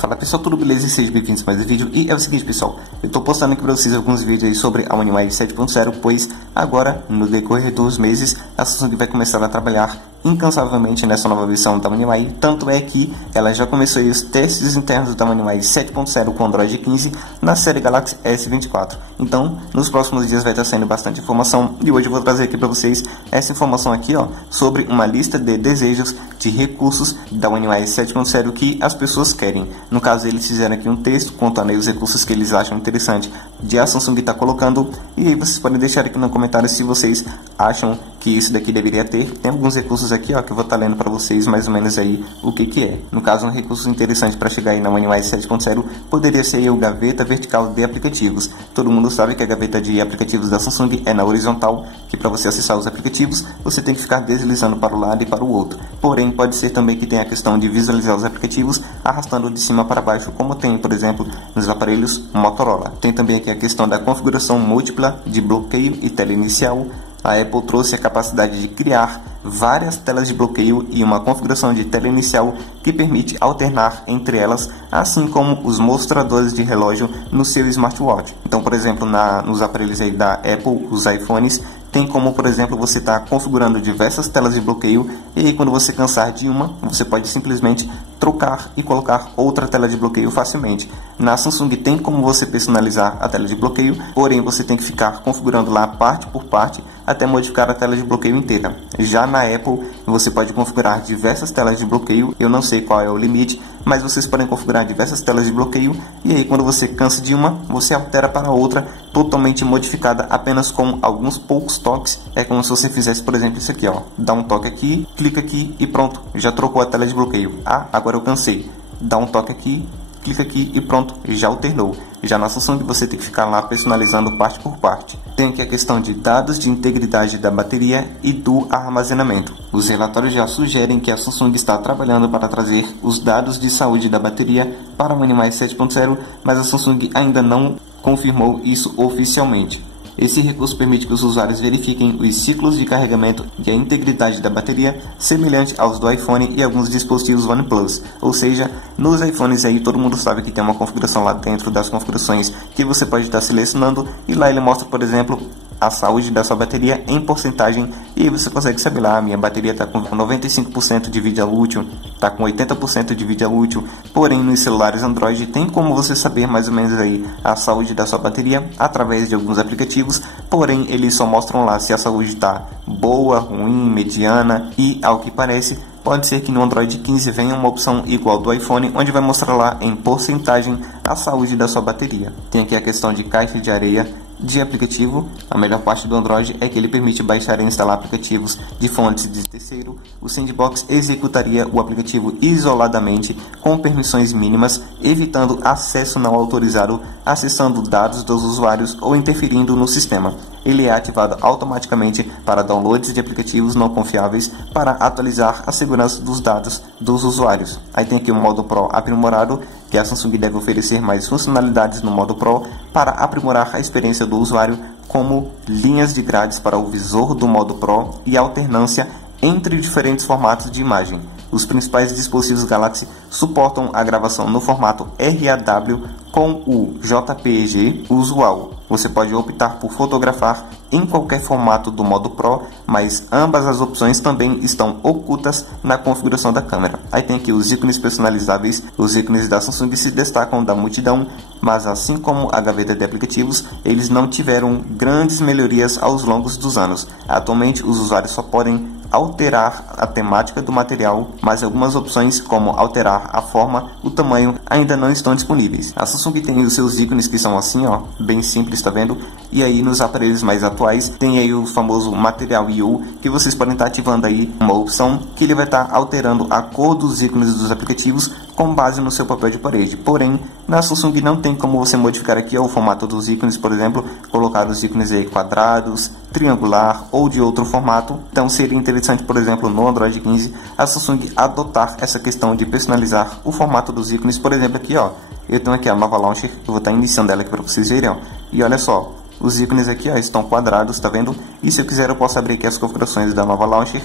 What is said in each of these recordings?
Fala pessoal, tudo beleza? Sejam bem-vindos a mais um vídeo. E é o seguinte pessoal, eu tô postando aqui pra vocês alguns vídeos aí sobre a One UI 7.0, pois agora, no decorrer dos meses, a Samsung vai começar a trabalhar incansavelmente nessa nova versão da One UI. Tanto é que ela já começou aí os testes internos da One UI 7.0 com Android 15 na série Galaxy S24. Então, nos próximos dias vai estar saindo bastante informação, e hoje eu vou trazer aqui para vocês essa informação aqui, ó, sobre uma lista de desejos de recursos da One UI 7.0 que as pessoas querem. No caso, eles fizeram aqui um texto contando aí os recursos que eles acham interessante de a Samsung estar colocando, e aí vocês podem deixar aqui no comentário se vocês acham que isso daqui deveria ter. Tem alguns recursos aqui, ó, que eu vou estar lendo para vocês mais ou menos aí o que é. No caso, um recurso interessante para chegar aí na One UI 7.0 poderia ser aí o gaveta vertical de aplicativos. Todo mundo sabe que a gaveta de aplicativos da Samsung é na horizontal, que para você acessar os aplicativos você tem que ficar deslizando para um lado e para o outro. Porém, pode ser também que tenha a questão de visualizar os aplicativos arrastando de cima para baixo, como tem, por exemplo, nos aparelhos Motorola. Tem também aqui a questão da configuração múltipla de bloqueio e tela inicial. A Apple trouxe a capacidade de criar várias telas de bloqueio e uma configuração de tela inicial que permite alternar entre elas, assim como os mostradores de relógio no seu smartwatch. Então, por exemplo, nos aparelhos aí da Apple, os iPhones, tem como, por exemplo, você está configurando diversas telas de bloqueio, e aí quando você cansar de uma, você pode simplesmente trocar e colocar outra tela de bloqueio facilmente. Na Samsung tem como você personalizar a tela de bloqueio, porém você tem que ficar configurando lá parte por parte até modificar a tela de bloqueio inteira. Já na Apple você pode configurar diversas telas de bloqueio, eu não sei qual é o limite, mas vocês podem configurar diversas telas de bloqueio, e aí quando você cansa de uma, você altera para outra totalmente modificada apenas com alguns poucos toques. É como se você fizesse, por exemplo, isso aqui, ó, dá um toque aqui, clica aqui e pronto, já trocou a tela de bloqueio. Ah, agora eu cansei, dá um toque aqui, clica aqui e pronto, já alternou. Já na Samsung você tem que ficar lá personalizando parte por parte. Tem aqui a questão de dados de integridade da bateria e do armazenamento. Os relatórios já sugerem que a Samsung está trabalhando para trazer os dados de saúde da bateria para o One UI 7.0, mas a Samsung ainda não confirmou isso oficialmente. Esse recurso permite que os usuários verifiquem os ciclos de carregamento e a integridade da bateria, semelhante aos do iPhone e alguns dispositivos OnePlus. Ou seja, nos iPhones aí todo mundo sabe que tem uma configuração lá dentro das configurações que você pode estar selecionando, e lá ele mostra, por exemplo, a saúde da sua bateria em porcentagem, e aí você consegue saber lá, minha bateria está com 95% de vida útil, está com 80% de vida útil. Porém, nos celulares Android tem como você saber mais ou menos aí a saúde da sua bateria através de alguns aplicativos, porém eles só mostram lá se a saúde está boa, ruim, mediana, e ao que parece pode ser que no Android 15 venha uma opção igual do iPhone, onde vai mostrar lá em porcentagem a saúde da sua bateria. Tem aqui a questão de caixa de areia de aplicativo. A melhor parte do Android é que ele permite baixar e instalar aplicativos de fontes de terceiro. O Sandbox executaria o aplicativo isoladamente com permissões mínimas, evitando acesso não autorizado, acessando dados dos usuários ou interferindo no sistema. Ele é ativado automaticamente para downloads de aplicativos não confiáveis para atualizar a segurança dos dados dos usuários. Aí tem aqui o modo Pro aprimorado, que a Samsung deve oferecer mais funcionalidades no modo Pro para aprimorar a experiência do usuário, como linhas de grades para o visor do modo Pro e alternância entre diferentes formatos de imagem. Os principais dispositivos Galaxy suportam a gravação no formato RAW com o JPEG usual. Você pode optar por fotografar em qualquer formato do modo Pro, mas ambas as opções também estão ocultas na configuração da câmera. Aí tem aqui os ícones personalizáveis. Os ícones da Samsung se destacam da multidão, mas assim como a gaveta de aplicativos, eles não tiveram grandes melhorias aos longos dos anos. Atualmente os usuários só podem alterar a temática do material, mas algumas opções como alterar a forma, o tamanho, ainda não estão disponíveis. A Samsung tem os seus ícones que são assim, ó, bem simples, tá vendo? E aí nos aparelhos mais atuais tem aí o famoso Material You, que vocês podem estar ativando aí uma opção que ele vai estar alterando a cor dos ícones dos aplicativos com base no seu papel de parede. Porém, na Samsung não tem como você modificar aqui, ó, o formato dos ícones, por exemplo, colocar os ícones aí quadrados, triangular ou de outro formato. Então seria interessante, por exemplo, no Android 15 a Samsung adotar essa questão de personalizar o formato dos ícones. Por exemplo, aqui, ó, eu tenho aqui a nova Launcher, eu vou estar iniciando ela aqui para vocês verem, ó, e olha só, os ícones aqui, ó, estão quadrados, tá vendo? E se eu quiser eu posso abrir aqui as configurações da nova Launcher,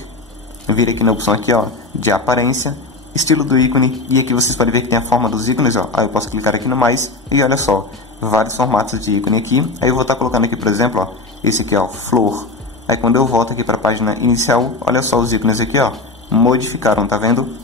vir aqui na opção aqui, ó, de aparência, estilo do ícone, e aqui vocês podem ver que tem a forma dos ícones, ó. Aí eu posso clicar aqui no mais e olha só, vários formatos de ícone aqui. Aí eu vou estar colocando aqui, por exemplo, ó, esse aqui, ó, flor. Aí quando eu volto aqui para a página inicial, olha só os ícones aqui, ó, modificaram, tá vendo?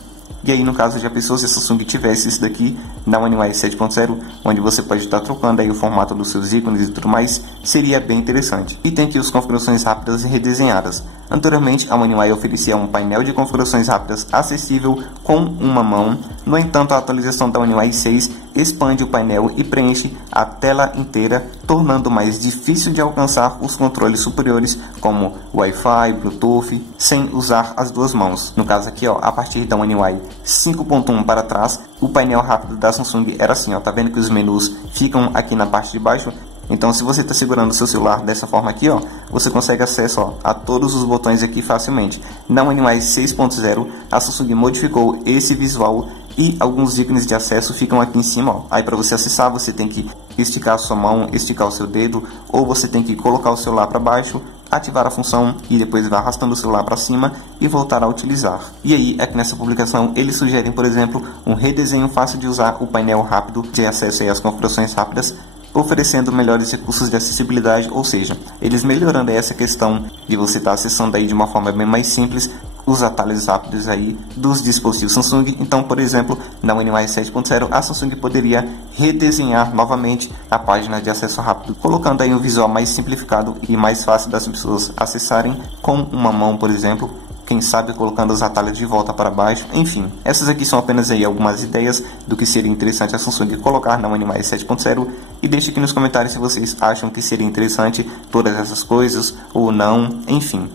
E aí, no caso, já pensou se a Samsung tivesse isso daqui na One UI 7.0, onde você pode estar trocando aí o formato dos seus ícones e tudo mais, seria bem interessante. E tem aqui as configurações rápidas e redesenhadas. Anteriormente, a One UI oferecia um painel de configurações rápidas acessível com uma mão. No entanto, a atualização da One UI 6 expande o painel e preenche a tela inteira, tornando mais difícil de alcançar os controles superiores como Wi-Fi, Bluetooth, sem usar as duas mãos. No caso aqui, ó, a partir da One UI 5.1 para trás, o painel rápido da Samsung era assim, ó, tá vendo que os menus ficam aqui na parte de baixo? Então, se você está segurando o seu celular dessa forma aqui, ó, você consegue acesso, ó, a todos os botões aqui facilmente. Na One UI 6.0, a Samsung modificou esse visual e alguns ícones de acesso ficam aqui em cima, ó. Aí para você acessar, você tem que esticar a sua mão, esticar o seu dedo, ou você tem que colocar o celular para baixo, ativar a função e depois vai arrastando o celular para cima e voltar a utilizar. E aí, aqui nessa publicação, eles sugerem, por exemplo, um redesenho fácil de usar o painel rápido de acesso às configurações rápidas, oferecendo melhores recursos de acessibilidade, ou seja, eles melhorando essa questão de você estar acessando aí de uma forma bem mais simples os atalhos rápidos aí dos dispositivos Samsung. Então, por exemplo, na One UI 7.0, a Samsung poderia redesenhar novamente a página de acesso rápido, colocando aí um visual mais simplificado e mais fácil das pessoas acessarem com uma mão, por exemplo, quem sabe colocando os atalhos de volta para baixo. Enfim, essas aqui são apenas aí algumas ideias do que seria interessante a Samsung colocar na One UI 7.0, e deixe aqui nos comentários se vocês acham que seria interessante todas essas coisas ou não, enfim.